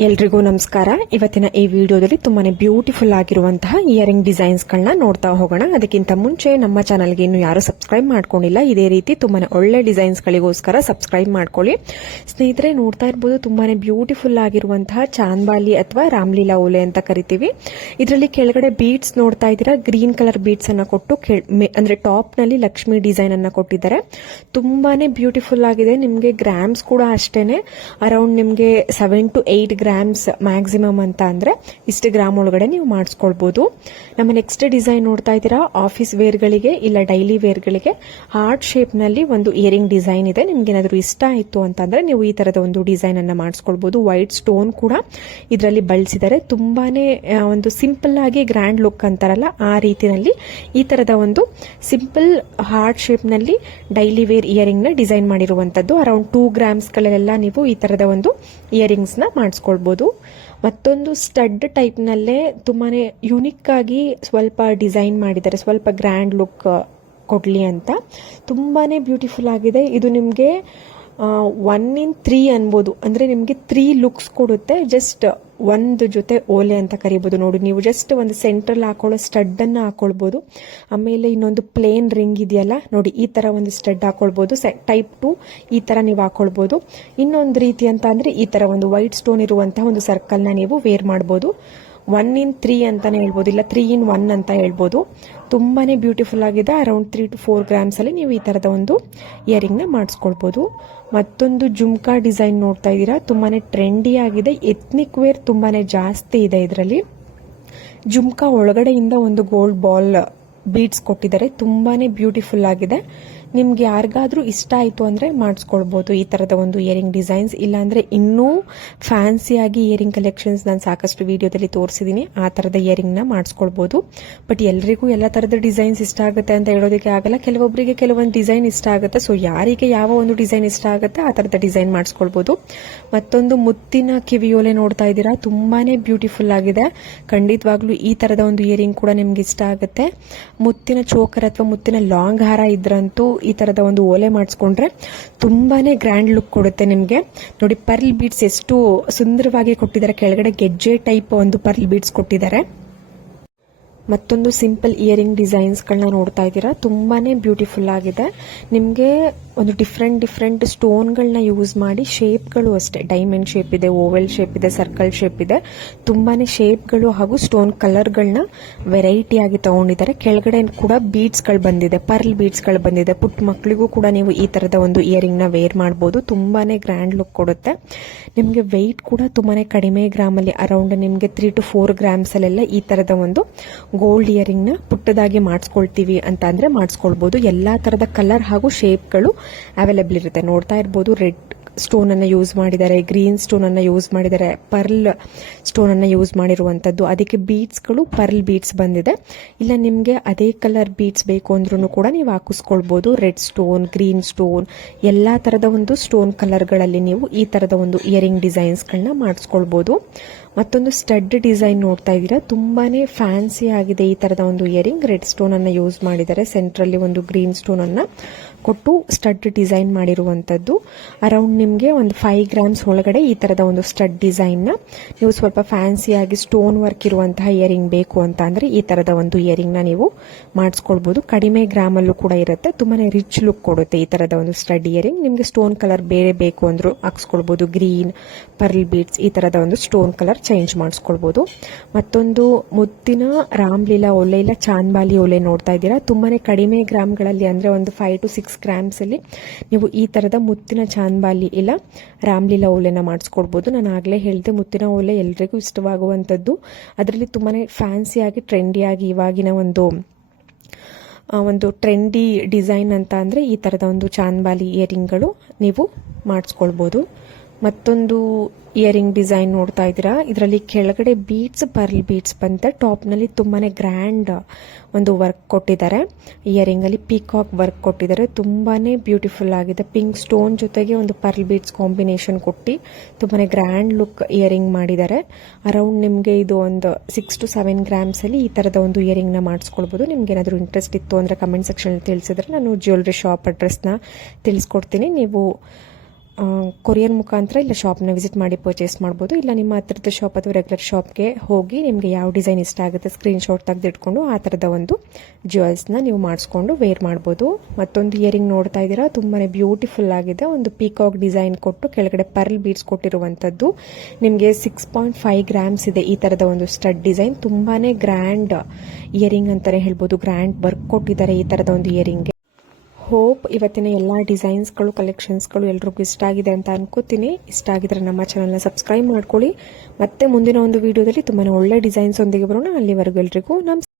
ಎಲ್ರಿಗೂ ನಮಸ್ಕಾರ. ಇವತ್ತಿನ ಈ ವಿಡಿಯೋದಲ್ಲಿ ತುಂಬಾನೇ ಬ್ಯೂಟಿಫುಲ್ ಆಗಿರುವಂತಹ ಇಯರಿಂಗ್ ಡಿಸೈನ್ಸ್ ಗಳನ್ನ ನೋಡ್ತಾ ಹೋಗೋಣ. ಅದಕ್ಕಿಂತ ಮುಂಚೆ ನಮ್ಮ ಚಾನಲ್ಗೆ ಇನ್ನು ಯಾರು ಸಬ್ಸ್ಕ್ರೈಬ್ ಮಾಡ್ಕೊಂಡಿಲ್ಲ, ಇದೇ ರೀತಿ ತುಂಬಾನೇ ಒಳ್ಳೆ ಡಿಸೈನ್ಸ್ ಗಳಿಗೋಸ್ಕರ ಸಬ್ಸ್ಕ್ರೈಬ್ ಮಾಡ್ಕೊಳ್ಳಿ. ಸ್ನೇಹಿತರೆ, ನೋಡ್ತಾ ಇರಬಹುದು ತುಂಬಾನೇ ಬ್ಯೂಟಿಫುಲ್ ಆಗಿರುವಂತಹ ಚಾಂದ್ಬಾಲಿ ಅಥವಾ ರಾಮ್ಲೀಲಾ ಓಲೆ ಅಂತ ಕರಿತೀವಿ. ಇದರಲ್ಲಿ ಕೆಳಗಡೆ ಬೀಡ್ಸ್ ನೋಡ್ತಾ ಇದ್ದೀರಾ, ಗ್ರೀನ್ ಕಲರ್ ಬೀಡ್ಸ್ ಅನ್ನ ಕೊಟ್ಟು ಅಂದ್ರೆ ಟಾಪ್ ನಲ್ಲಿ ಲಕ್ಷ್ಮಿ ಡಿಸೈನ್ ಅನ್ನ ಕೊಟ್ಟಿದ್ದಾರೆ. ತುಂಬಾನೇ ಬ್ಯೂಟಿಫುಲ್ ಆಗಿದೆ. ನಿಮ್ಗೆ ಗ್ರಾಮ್ಸ್ ಕೂಡ ಅಷ್ಟೇನೆ ಅರೌಂಡ್ ನಿಮ್ಗೆ 7 to 8 ಗ್ರಾಮ್ಸ್ ಮ್ಯಾಕ್ಸಿಮಮ್ ಅಂತ ಅಂದ್ರೆ ಇಷ್ಟು ಗ್ರಾಮ್ ಒಳಗಡೆ ನೀವು ಮಾಡಿಸ್ಕೊಳ್ಬಹುದು. ನಮ್ಮ ನೆಕ್ಸ್ಟ್ ಡಿಸೈನ್ ನೋಡ್ತಾ ಇದ್ದೀರಾ, ಆಫೀಸ್ ವೇರ್ ಗಳಿಗೆ ಇಲ್ಲ ಡೈಲಿ ವೇರ್ ಗಳಿಗೆ ಹಾರ್ಟ್ ಶೇಪ್ ನಲ್ಲಿ ಒಂದು ಇಯರಿಂಗ್ ಡಿಸೈನ್ ಇದೆ. ನಿಮ್ಗೆ ಏನಾದ್ರು ಇಷ್ಟ ಆಯ್ತು ಅಂತಂದ್ರೆ ನೀವು ಈ ತರದ ಒಂದು ಡಿಸೈನ್ ಅನ್ನ ಮಾಡಿಸ್ಕೊಳ್ಬಹುದು. ವೈಟ್ ಸ್ಟೋನ್ ಕೂಡ ಇದರಲ್ಲಿ ಬಳಸಿದ್ದಾರೆ. ತುಂಬಾನೇ ಒಂದು ಸಿಂಪಲ್ ಆಗಿ ಗ್ರ್ಯಾಂಡ್ ಲುಕ್ ಅಂತಾರಲ್ಲ, ಆ ರೀತಿಯಲ್ಲಿ ಈ ತರದ ಒಂದು ಸಿಂಪಲ್ ಹಾರ್ಟ್ ಶೇಪ್ ನಲ್ಲಿ ಡೈಲಿ ವೇರ್ ಇಯರಿಂಗ್ ನ ಡಿಸೈನ್ ಮಾಡಿರುವಂತದ್ದು. ಅರೌಂಡ್ 2 ಗ್ರಾಮ್ಸ್ ಗಳಲ್ಲೆಲ್ಲ ನೀವು ಈ ತರದ ಒಂದು ಇಯರಿಂಗ್ಸ್ ನ ಮಾಡಿಸ್ಕೊಳ್ಬಹುದು. ಮತ್ತೊಂದು ಸ್ಟಡ್ ಟೈಪ್ ನಲ್ಲೇ ತುಂಬಾನೇ ಯುನಿಕ್ ಆಗಿ ಸ್ವಲ್ಪ ಡಿಸೈನ್ ಮಾಡಿದ್ದಾರೆ, ಸ್ವಲ್ಪ ಗ್ರ್ಯಾಂಡ್ ಲುಕ್ ಕೊಡ್ಲಿ ಅಂತ. ತುಂಬಾನೇ ಬ್ಯೂಟಿಫುಲ್ ಆಗಿದೆ. ಇದು ನಿಮ್ಗೆ 1 in 3 ಅನ್ಬೋದು. ಅಂದ್ರೆ ನಿಮ್ಗೆ 3 ಲುಕ್ಸ್ ಕೊಡುತ್ತೆ. ಜಸ್ಟ್ ಒಂದು ಜೊತೆ ಓಲೆ ಅಂತ ಕರಿಬಹುದು. ನೋಡಿ, ನೀವು ಜಸ್ಟ್ ಒಂದು ಸೆಂಟ್ರಲ್ ಹಾಕೊಳ್ಳೋ ಸ್ಟಡ್ ಅನ್ನ ಹಾಕೊಳ್ಬಹುದು. ಆಮೇಲೆ ಇನ್ನೊಂದು ಪ್ಲೇನ್ ರಿಂಗ್ ಇದೆಯಲ್ಲ ನೋಡಿ, ಈ ತರ ಒಂದು ಸ್ಟಡ್ ಹಾಕೊಳ್ಬಹುದು. ಟೈಪ್ 2 ಈ ತರ ನೀವು ಹಾಕೊಳ್ಬಹುದು. ಇನ್ನೊಂದು ರೀತಿ ಅಂತ ಅಂದ್ರೆ ಈ ತರ ಒಂದು ವೈಟ್ ಸ್ಟೋನ್ ಇರುವಂತಹ ಒಂದು ಸರ್ಕಲ್ ನ ನೀವು ವೇರ್ ಮಾಡಬಹುದು. 1 in 3 ಅಂತಾನೆ ಹೇಳ್ಬೋದು, ಇಲ್ಲ 3 in 1 ಅಂತ ಹೇಳ್ಬೋದು. ತುಂಬಾನೇ ಬ್ಯೂಟಿಫುಲ್ ಆಗಿದೆ. ಅರೌಂಡ್ 3 to 4 ಗ್ರಾಮ್ಸ್ ಅಲ್ಲಿ ನೀವು ಈ ತರದ ಒಂದು ಇಯರಿಂಗ್ ನ ಮಾಡಿಸ್ಕೊಳ್ಬಹುದು. ಮತ್ತೊಂದು ಜುಮ್ಕಾ ಡಿಸೈನ್ ನೋಡ್ತಾ ಇದ್ದೀರಾ, ತುಂಬಾನೇ ಟ್ರೆಂಡಿ ಆಗಿದೆ. ಎಥ್ನಿಕ್ ವೇರ್ ತುಂಬಾನೇ ಜಾಸ್ತಿ ಇದೆ ಇದರಲ್ಲಿ. ಜುಮ್ಕಾ ಒಳಗಡೆಯಿಂದ ಒಂದು ಗೋಲ್ಡ್ ಬಾಲ್ ಬೀಡ್ಸ್ ಕೊಟ್ಟಿದ್ದಾರೆ. ತುಂಬಾನೇ ಬ್ಯೂಟಿಫುಲ್ ಆಗಿದೆ. ನಿಮ್ಗೆ ಯಾರಿಗಾದ್ರೂ ಇಷ್ಟ ಆಯ್ತು ಅಂದ್ರೆ ಮಾಡಿಸ್ಕೊಳ್ಬಹುದು ಈ ತರದ ಒಂದು ಇಯರಿಂಗ್ ಡಿಸೈನ್ಸ್. ಇಲ್ಲಾಂದ್ರೆ ಇನ್ನೂ ಫ್ಯಾನ್ಸಿ ಆಗಿ ಇಯರಿಂಗ್ ಕಲೆಕ್ಷನ್ಸ್ ನಾನು ಸಾಕಷ್ಟು ವಿಡಿಯೋದಲ್ಲಿ ತೋರಿಸಿದೀನಿ. ಆ ತರದ ಇಯರಿಂಗ್ ನ ಮಾಡಿಸ್ಕೊಳ್ಬಹುದು. ಬಟ್ ಎಲ್ರಿಗೂ ಎಲ್ಲ ತರದ ಡಿಸೈನ್ಸ್ ಇಷ್ಟ ಆಗುತ್ತೆ ಅಂತ ಹೇಳೋದಕ್ಕೆ ಆಗಲ್ಲ. ಕೆಲವೊಬ್ಬರಿಗೆ ಕೆಲವೊಂದು ಡಿಸೈನ್ ಇಷ್ಟ ಆಗುತ್ತೆ. ಸೊ ಯಾರಿಗೆ ಯಾವ ಒಂದು ಡಿಸೈನ್ ಇಷ್ಟ ಆಗುತ್ತೆ ಆ ತರದ ಡಿಸೈನ್ ಮಾಡಿಸ್ಕೊಳ್ಬಹುದು. ಮತ್ತೊಂದು ಮುತ್ತಿನ ಕಿವಿಯೋಲೆ ನೋಡ್ತಾ ಇದ್ದೀರಾ, ತುಂಬಾನೇ ಬ್ಯೂಟಿಫುಲ್ ಆಗಿದೆ. ಖಂಡಿತವಾಗ್ಲೂ ಈ ತರದ ಒಂದು ಇಯರಿಂಗ್ ಕೂಡ ನಿಮ್ಗೆ ಇಷ್ಟ ಆಗುತ್ತೆ. ಮುತ್ತಿನ ಚೋಕರ್ ಅಥವಾ ಮುತ್ತಿನ ಲಾಂಗ್ ಹಾರ ಇದ್ರಂತೂ ಈ ತರದ ಒಂದು ಓಲೆ ಮಾಡಿಸ್ಕೊಂಡ್ರೆ ತುಂಬಾನೇ ಗ್ರ್ಯಾಂಡ್ ಲುಕ್ ಕೊಡುತ್ತೆ ನಿಮ್ಗೆ. ನೋಡಿ, ಪರ್ಲ್ ಬೀಡ್ಸ್ ಎಷ್ಟು ಸುಂದರವಾಗಿ ಕೊಟ್ಟಿದ್ದಾರೆ. ಕೆಳಗಡೆ ಗೆಜ್ಜೆ ಟೈಪ್ ಒಂದು ಪರ್ಲ್ ಬೀಡ್ಸ್ ಕೊಟ್ಟಿದ್ದಾರೆ. ಮತ್ತೊಂದು ಸಿಂಪಲ್ ಇಯರಿಂಗ್ ಡಿಸೈನ್ಸ್ ಗಳನ್ನ ನೋಡ್ತಾ ಇದ್ದೀರಾ, ತುಂಬಾನೇ ಬ್ಯೂಟಿಫುಲ್ ಆಗಿದೆ. ನಿಮ್ಗೆ ಒಂದು ಡಿಫ್ರೆಂಟ್ ಸ್ಟೋನ್ ಗಳನ್ನ ಯೂಸ್ ಮಾಡಿ ಶೇಪ್ಗಳು ಅಷ್ಟೇ, ಡೈಮಂಡ್ ಶೇಪ್ ಇದೆ, ಓವೆಲ್ ಶೇಪ್ ಇದೆ, ಸರ್ಕಲ್ ಶೇಪ್ ಇದೆ. ತುಂಬಾನೇ ಶೇಪ್ಗಳು ಹಾಗೂ ಸ್ಟೋನ್ ಕಲರ್ ಗಳನ್ನ ವೆರೈಟಿ ಆಗಿ ತಗೊಂಡಿದ್ದಾರೆ. ಕೆಳಗಡೆ ಕೂಡ ಬೀಡ್ಸ್ ಗಳು ಬಂದಿದೆ, ಪರ್ಲ್ ಬೀಡ್ಸ್ ಗಳು ಬಂದಿದೆ. ಪುಟ್ಟ ಮಕ್ಕಳಿಗೂ ಕೂಡ ನೀವು ಈ ತರದ ಒಂದು ಇಯರಿಂಗ್ ನ ವೇರ್ ಮಾಡಬಹುದು. ತುಂಬಾನೇ ಗ್ರ್ಯಾಂಡ್ ಲುಕ್ ಕೊಡುತ್ತೆ. ನಿಮ್ಗೆ ವೆಯ್ಟ್ ಕೂಡ ತುಂಬಾನೇ ಕಡಿಮೆ ಗ್ರಾಮ್ ಅಲ್ಲಿ, ಅರೌಂಡ್ ನಿಮ್ಗೆ 3 to 4 ಗ್ರಾಮ್ಸ್ ಅಲ್ಲೆಲ್ಲ ಈ ತರದ ಒಂದು ಗೋಲ್ಡ್ ಇಯರಿಂಗ್ ನ ಪುಟ್ಟದಾಗಿ ಮಾಡಿಸ್ಕೊಳ್ತೀವಿ ಅಂತ ಅಂದ್ರೆ ಮಾಡಿಸ್ಕೊಳ್ಬಹುದು. ಎಲ್ಲಾ ತರದ ಕಲರ್ ಹಾಗೂ ಶೇಪ್ಗಳು ಅವೈಲೇಬಲ್ ಇರುತ್ತೆ. ನೋಡ್ತಾ ಇರಬಹುದು, ರೆಡ್ ಸ್ಟೋನ್ ಅನ್ನ ಯೂಸ್ ಮಾಡಿದ್ದಾರೆ, ಗ್ರೀನ್ ಸ್ಟೋನ್ ಅನ್ನ ಯೂಸ್ ಮಾಡಿದ್ದಾರೆ, ಪರ್ಲ್ ಸ್ಟೋನ್ ಅನ್ನ ಯೂಸ್ ಮಾಡಿರುವಂತದ್ದು. ಅದಕ್ಕೆ ಬೀಡ್ಸ್ ಗಳು ಪರ್ಲ್ ಬೀಡ್ಸ್ ಬಂದಿದೆ. ಇಲ್ಲ ನಿಮ್ಗೆ ಅದೇ ಕಲರ್ ಬೀಡ್ಸ್ ಬೇಕು ಅಂದ್ರೂ ಕೂಡ ನೀವು ಹಾಕಿಸ್ಕೊಳ್ಬಹುದು. ರೆಡ್ ಸ್ಟೋನ್, ಗ್ರೀನ್ ಸ್ಟೋನ್, ಎಲ್ಲಾ ತರದ ಒಂದು ಸ್ಟೋನ್ ಕಲರ್ ಗಳಲ್ಲಿ ನೀವು ಈ ತರದ ಒಂದು ಇಯರಿಂಗ್ ಡಿಸೈನ್ಸ್ ಗಳನ್ನ ಮಾಡಿಸ್ಕೊಳ್ಬಹುದು. ಮತ್ತೊಂದು ಸ್ಟಡ್ ಡಿಸೈನ್ ನೋಡ್ತಾ ಇದ್ದೀರಾ, ತುಂಬಾನೇ ಫ್ಯಾನ್ಸಿ ಆಗಿದೆ. ಈ ತರದ ಒಂದು ಇಯರಿಂಗ್ ರೆಡ್ ಸ್ಟೋನ್ ಅನ್ನ ಯೂಸ್ ಮಾಡಿದ್ದಾರೆ. ಸೆಂಟ್ರಲ್ಲಿ ಒಂದು ಗ್ರೀನ್ ಸ್ಟೋನ್ ಅನ್ನ ಕೊಟ್ಟು ಸ್ಟಡ್ ಡಿಸೈನ್ ಮಾಡಿರುವಂತದ್ದು. ಅರೌಂಡ್ ನಿಮ್ಗೆ ಒಂದು 5 ಗ್ರಾಮ್ಸ್ ಒಳಗಡೆ ಈ ತರದ ಒಂದು ಸ್ಟಡ್ ಡಿಸೈನ್ ನ ನೀವು ಸ್ವಲ್ಪ ಫ್ಯಾನ್ಸಿ ಆಗಿ ಸ್ಟೋನ್ ವರ್ಕ್ ಇರುವಂತಹ ಇಯರಿಂಗ್ ಬೇಕು ಅಂತ ಅಂದ್ರೆ ಈ ತರದ ಒಂದು ಇಯರಿಂಗ್ ನ ನೀವು ಮಾಡಿಸ್ಕೊಳ್ಬಹುದು. ಕಡಿಮೆ ಗ್ರಾಮ್ ಅಲ್ಲೂ ಕೂಡ ಇರುತ್ತೆ. ತುಂಬಾನೇ ರಿಚ್ ಲುಕ್ ಕೊಡುತ್ತೆ ಈ ತರದ ಒಂದು ಸ್ಟಡ್ ಇಯರಿಂಗ್. ನಿಮ್ಗೆ ಸ್ಟೋನ್ ಕಲರ್ ಬೇರೆ ಬೇಕು ಅಂದ್ರೂ ಹಾಕ್ಸ್ಕೊಳ್ಬಹುದು. ಗ್ರೀನ್, ಪರ್ಲ್ ಬೀಡ್ಸ್, ಈ ತರದ ಒಂದು ಸ್ಟೋನ್ ಕಲರ್ ಚೇಂಜ್ ಮಾಡಿಸ್ಕೊಳ್ಬಹುದು. ಮತ್ತೊಂದು ಮುತ್ತಿನ ರಾಮ್ಲೀಲಾ ಓಲೆ ಇಲ್ಲ ಚಾಂದ್ಬಾಲಿ ಓಲೆ ನೋಡ್ತಾ ಇದ್ದೀರಾ. ತುಂಬಾನೇ ಕಡಿಮೆ ಗ್ರಾಮ್ಗಳಲ್ಲಿ, ಅಂದ್ರೆ ಒಂದು 5 to 6 ಗ್ರಾಮ್ಸ್ ಅಲ್ಲಿ ನೀವು ಈ ತರದ ಮುತ್ತಿನ ಚಾಂದ್ಬಾಲಿ ಇಲ್ಲ ರಾಮ್ಲೀಲಾ ಓಲೆನ ಮಾಡಿಸ್ಕೊಳ್ಬಹುದು. ನಾನು ಆಗ್ಲೇ ಹೇಳಿದೆ, ಮುತ್ತಿನ ಓಲೆ ಎಲ್ರಿಗೂ ಇಷ್ಟವಾಗುವಂತದ್ದು. ಅದರಲ್ಲಿ ತುಂಬಾನೇ ಫ್ಯಾನ್ಸಿ ಆಗಿ ಟ್ರೆಂಡಿ ಆಗಿ ಇವಾಗಿನ ಒಂದು ಟ್ರೆಂಡಿ ಡಿಸೈನ್ ಅಂತ ಅಂದ್ರೆ ಈ ತರದ ಒಂದು ಚಾಂದ್ಬಾಲಿ ಇಯರಿಂಗ್ಗಳು ನೀವು ಮಾಡಿಸ್ಕೊಳ್ಬಹುದು. ಮತ್ತೊಂದು ಇಯರಿಂಗ್ ಡಿಸೈನ್ ನೋಡ್ತಾ ಇದ್ದೀರಾ, ಇದರಲ್ಲಿ ಕೆಳಗಡೆ ಬೀಡ್ಸ್ ಪರ್ಲ್ ಬೀಡ್ಸ್ ಬಂದ, ಟಾಪ್ ನಲ್ಲಿ ತುಂಬಾನೇ ಗ್ರ್ಯಾಂಡ್ ಒಂದು ವರ್ಕ್ ಕೊಟ್ಟಿದ್ದಾರೆ. ಇಯರಿಂಗ್ ಅಲ್ಲಿ ಪೀಕಾಕ್ ವರ್ಕ್ ಕೊಟ್ಟಿದ್ದಾರೆ. ತುಂಬಾನೇ ಬ್ಯೂಟಿಫುಲ್ ಆಗಿದೆ. ಪಿಂಕ್ ಸ್ಟೋನ್ ಜೊತೆಗೆ ಒಂದು ಪರ್ಲ್ ಬೀಡ್ಸ್ ಕಾಂಬಿನೇಷನ್ ಕೊಟ್ಟು ತುಂಬಾನೇ ಗ್ರ್ಯಾಂಡ್ ಲುಕ್ ಇಯರಿಂಗ್ ಮಾಡಿದ್ದಾರೆ. ಅರೌಂಡ್ ನಿಮ್ಗೆ ಇದು ಒಂದು 6 to 7 ಗ್ರಾಮ್ಸ್ ಅಲ್ಲಿ ಈ ತರದ ಒಂದು ಇಯರಿಂಗ್ ನ ಮಾಡಿಸ್ಕೊಳ್ಬಹುದು. ನಿಮ್ಗೆ ಏನಾದ್ರು ಇಂಟ್ರೆಸ್ಟ್ ಇತ್ತು ಅಂದ್ರೆ ಕಮೆಂಟ್ ಸೆಕ್ಷನ್ ತಿಳಿಸಿದ್ರೆ ನಾನು ಜ್ಯುವೆಲರಿ ಶಾಪ್ ಅಡ್ರೆಸ್ ನ ತಿಳಿಸ್ಕೊಡ್ತೀನಿ. ನೀವು ಕೊರಿಯರ್ ಮುಖಾಂತರ ಇಲ್ಲ ಶಾಪ್ನ ವಿಸಿಟ್ ಮಾಡಿ ಪರ್ಚೇಸ್ ಮಾಡ್ಬೋದು. ಇಲ್ಲ ನಿಮ್ಮ ಹತ್ತಿರದ ಶಾಪ್ ಅಥವಾ ರೆಗ್ಯುಲರ್ ಶಾಪ್ಗೆ ಹೋಗಿ ನಿಮಗೆ ಯಾವ ಡಿಸೈನ್ ಇಷ್ಟ ಆಗುತ್ತೆ ಸ್ಕ್ರೀನ್ಶಾಟ್ ತೆಗೆದಿಟ್ಕೊಂಡು ಆ ಥರದ ಒಂದು ಜ್ಯುವೆಲ್ಸ್ನ ನೀವು ಮಾಡಿಸ್ಕೊಂಡು ವೇರ್ ಮಾಡ್ಬೋದು. ಮತ್ತೊಂದು ಇಯರಿಂಗ್ ನೋಡ್ತಾ ಇದ್ದೀರಾ, ತುಂಬಾ ಬ್ಯೂಟಿಫುಲ್ ಆಗಿದೆ. ಒಂದು ಪೀಕಾಕ್ ಡಿಸೈನ್ ಕೊಟ್ಟು ಕೆಳಗಡೆ ಪರ್ಲ್ ಬೀಡ್ಸ್ ಕೊಟ್ಟಿರುವಂಥದ್ದು. ನಿಮಗೆ 6.5 ಗ್ರಾಮ್ಸ್ ಇದೆ ಈ ಥರದ ಒಂದು ಸ್ಟಡ್ ಡಿಸೈನ್. ತುಂಬಾ ಗ್ರ್ಯಾಂಡ್ ಇಯರಿಂಗ್ ಅಂತಲೇ ಹೇಳ್ಬೋದು. ಗ್ರ್ಯಾಂಡ್ ವರ್ಕ್ ಕೊಟ್ಟಿದ್ದಾರೆ ಈ ಥರದ ಒಂದು ಇಯರಿಂಗ್ಗೆ. ಹೋಪ್ ಇವತ್ತಿನ ಎಲ್ಲ ಡಿಸೈನ್ಸ್ಗಳು ಕಲೆಕ್ಷನ್ಸ್ಗಳು ಎಲ್ರಿಗೂ ಇಷ್ಟ ಆಗಿದೆ ಅಂತ ಅನ್ಕೋತೀನಿ. ಇಷ್ಟ ಆಗಿದ್ರೆ ನಮ್ಮ ಚಾನಲ್ನ ಸಬ್ಸ್ಕ್ರೈಬ್ ಮಾಡ್ಕೊಳ್ಳಿ. ಮತ್ತೆ ಮುಂದಿನ ಒಂದು ವಿಡಿಯೋದಲ್ಲಿ ತುಂಬಾ ಒಳ್ಳೆ ಡಿಸೈನ್ಸ್ ಒಂದಿಗೆ ಬರೋಣ. ಅಲ್ಲಿವರೆಗೂ ಎಲ್ರಿಗೂ ನಮಸ್ಕಾರ.